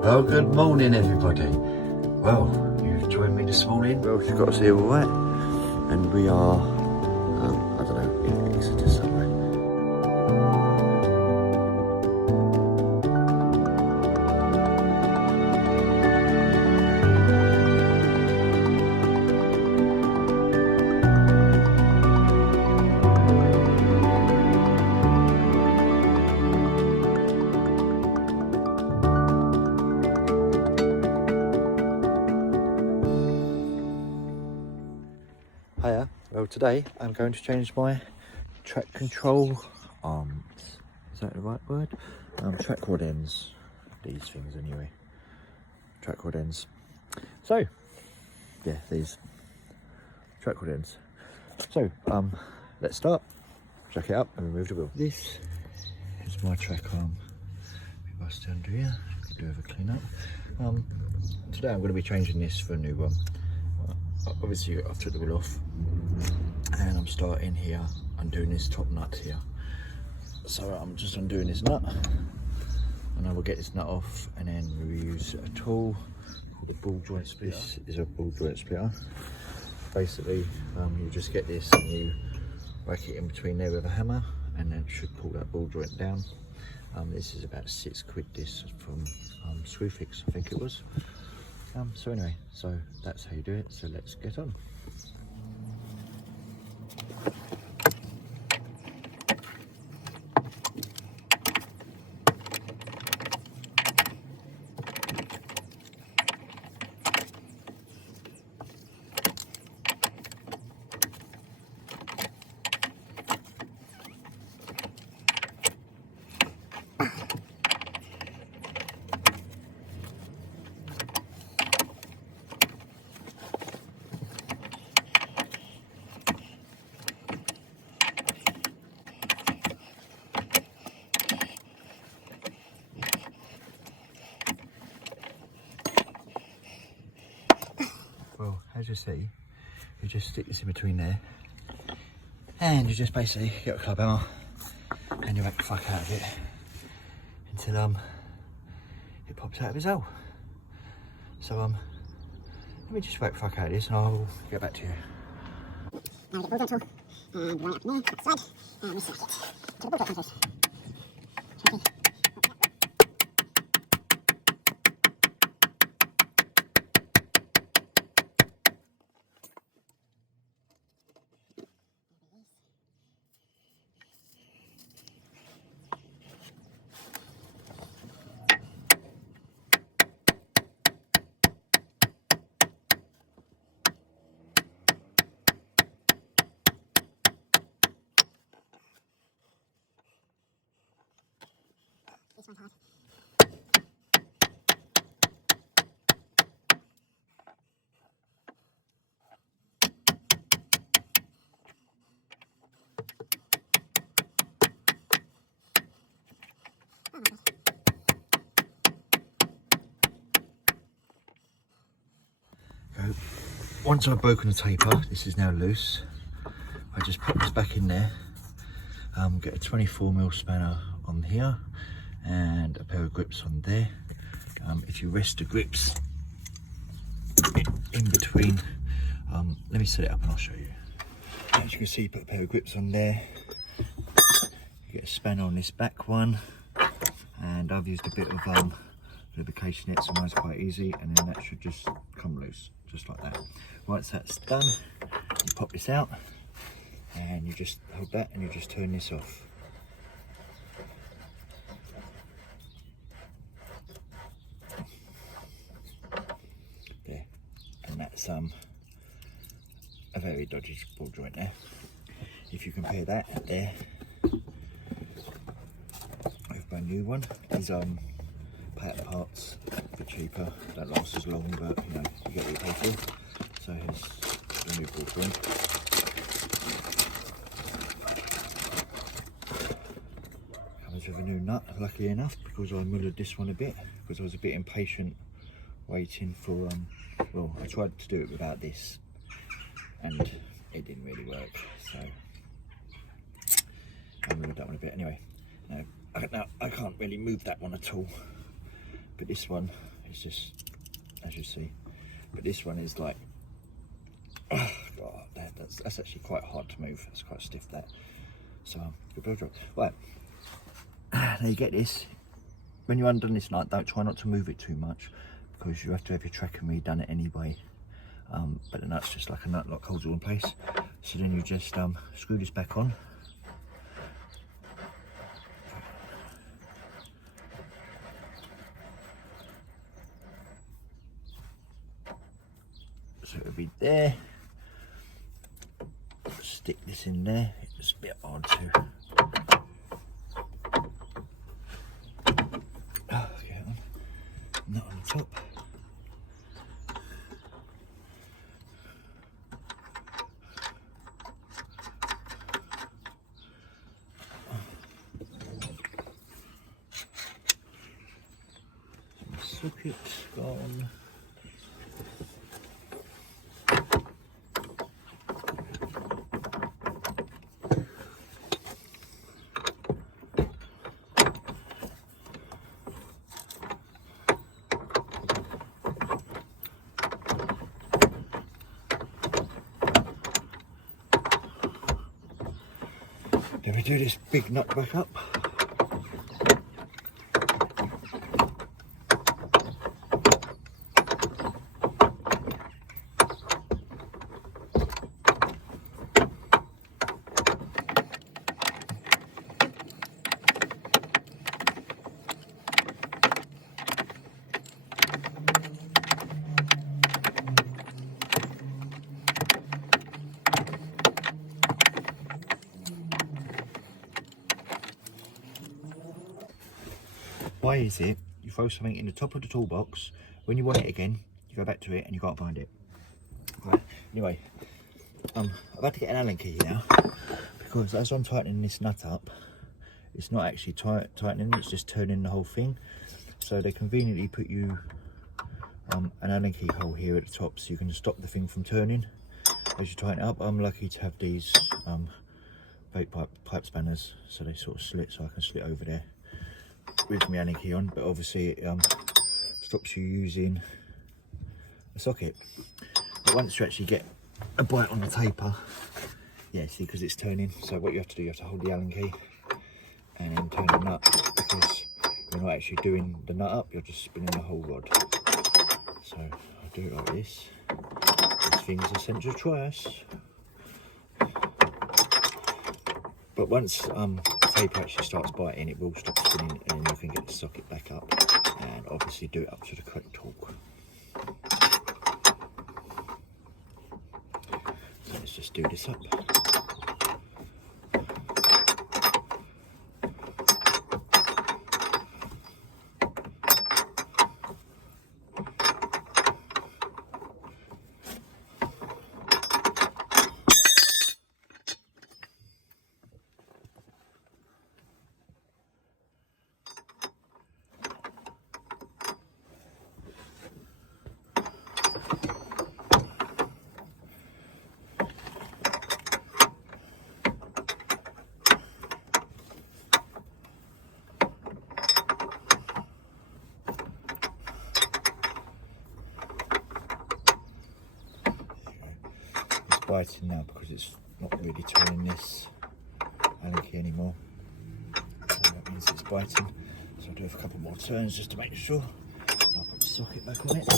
Well, good morning, everybody. Well, you've joined me this morning. Well, you've got us here all right, and we are, I don't know, in Exeter somewhere. Hiya. Well, today I'm going to change my track control arms. Is that the right word? Track rod ends. These things anyway. Track rod ends. So, yeah, these track rod ends. So, let's start. Jack it up and remove the wheel. This is my track arm. We bust under here. Could do a clean up. Today I'm going to be changing this for a new one. Obviously I've took the wheel off and I'm starting here, undoing this top nut here. So I'm just undoing this nut and I will get this nut off, and then we use a tool called a ball joint splitter. This is a ball joint splitter. Basically you just get this and you whack it in between there with a hammer, and then should pull that ball joint down. This is about £6 this from Screwfix, I think it was. So anyway, so that's how you do it, so let's get on. Well, as you see, you just stick this in between there, and you just basically get a club hammer and you whack the fuck out of it until it pops out of its hole. So let me just whack the fuck out of this and I'll get back to you. Now we get the ball joint tool and line up in there, up the side, and we slack it. So the ball joint comes loose. Okay. This one's hard. Once I've broken the taper, this is now loose. I just put this back in there, get a 24mm spanner on here and a pair of grips on there. If you rest the grips in between, let me set it up and I'll show you. As you can see, put a pair of grips on there. You get a spanner on this back one, and I've used a bit of lubrication yet, so mine's quite easy, and then that should just come loose, just like that. Once that's done, you pop this out and you just hold that and you just turn this off. There, and that's a very dodgy ball joint there. If you compare that there with my new one, these pattern parts, a bit cheaper, don't last as long, but you know, you get what you pay for. So here's the new ball joint. Comes with a new nut, luckily enough, because I mullered this one a bit, because I was a bit impatient waiting for, well, I tried to do it without this, and it didn't really work, so I mullered that one a bit. Anyway, now I can't really move that one at all, but this one it's just, as you see. But this one is like, oh God, that's actually quite hard to move. It's quite stiff, that. So, good blow job. Right, now you get this. When you're undone this nut, don't try not to move it too much, because you have to have your tracker redone it anyway. But the nut's just like a nut lock, holds it all in place. So then you just screw this back on. So it'll be there. Stick this in there. It's a bit hard to get on. Nut on the top. Socket gone. Then we do this big nut back up. Why is it you throw something in the top of the toolbox, when you want it again, you go back to it and you can't find it? Right, anyway, I've had to get an Allen key now, because as I'm tightening this nut up, it's not actually tightening, it's just turning the whole thing. So they conveniently put you an Allen key hole here at the top, so you can stop the thing from turning as you tighten it up. I'm lucky to have these vape pipe spanners, so they sort of slit, so I can slit over there with my Allen key on, but obviously it stops you using a socket. But once you actually get a bite on the taper, yeah, see, because it's turning, so what you have to do, you have to hold the Allen key and then turn the nut, because you're not actually doing the nut up, you're just spinning the whole rod. So I'll do it like this. This thing is a centre twice. But once the taper actually starts biting, it will stop spinning, and then you can get the socket back up and obviously do it up to the correct torque. So let's just do this up. Biting now because it's not really turning this Allen key anymore, so that means it's biting. So I'll do a couple more turns just to make sure. I'll put the socket back on it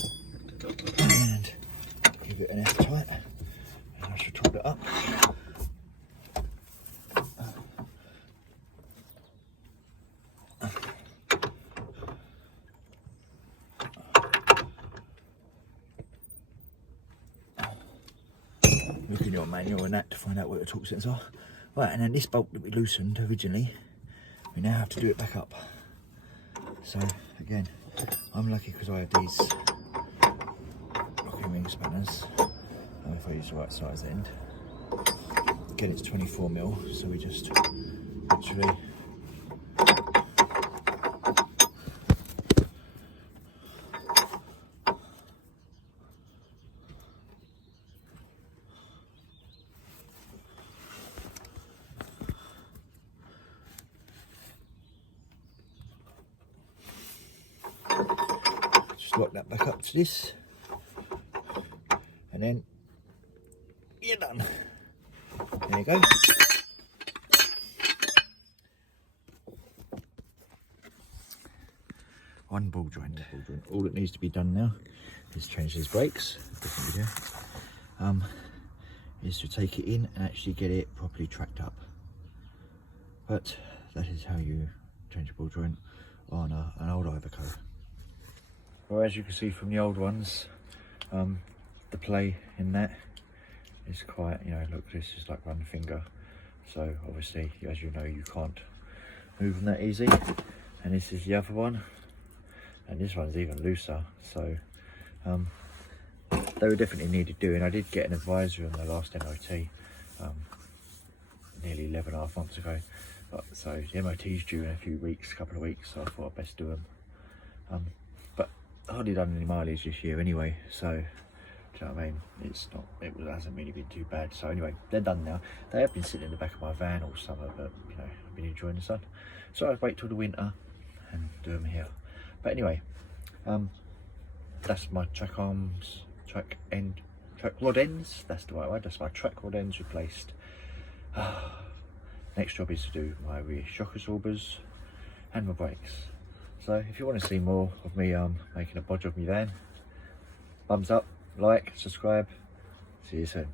and give it an F tight, and I should top it up. Look in your manual and that to find out what the torque settings are. Right, and then this bolt that we loosened originally, we now have to do it back up. So again, I'm lucky because I have these locking ring spanners. If I use the right size end. Again, it's 24mm, so we just literally just lock that back up to this, and then you're done. There you go. One ball joint. All that needs to be done now is change these brakes. Different video. Is to take it in and actually get it properly tracked up. But that is how you change a ball joint on an old Iveco. Well, as you can see from the old ones, the play in that is quite, you know, look, this is like one finger. So obviously, as you know, you can't move them that easy. And this is the other one. And this one's even looser. So they were definitely needed doing. I did get an advisory on the last MOT nearly 11.5 months ago. So the MOT's due in a few weeks, couple of weeks, so I thought I'd best do them. But I hardly done any mileage this year anyway, so do you know what I mean? It hasn't really been too bad. So anyway, they're done now. They have been sitting in the back of my van all summer, but you know, I've been enjoying the sun. So I'd wait till the winter and do them here. But anyway, that's my track arms, track rod ends, that's the right word, that's my track rod ends replaced. Next job is to do my rear shock absorbers and my brakes. So if you want to see more of me making a bodge of my van, thumbs up, like, subscribe, see you soon.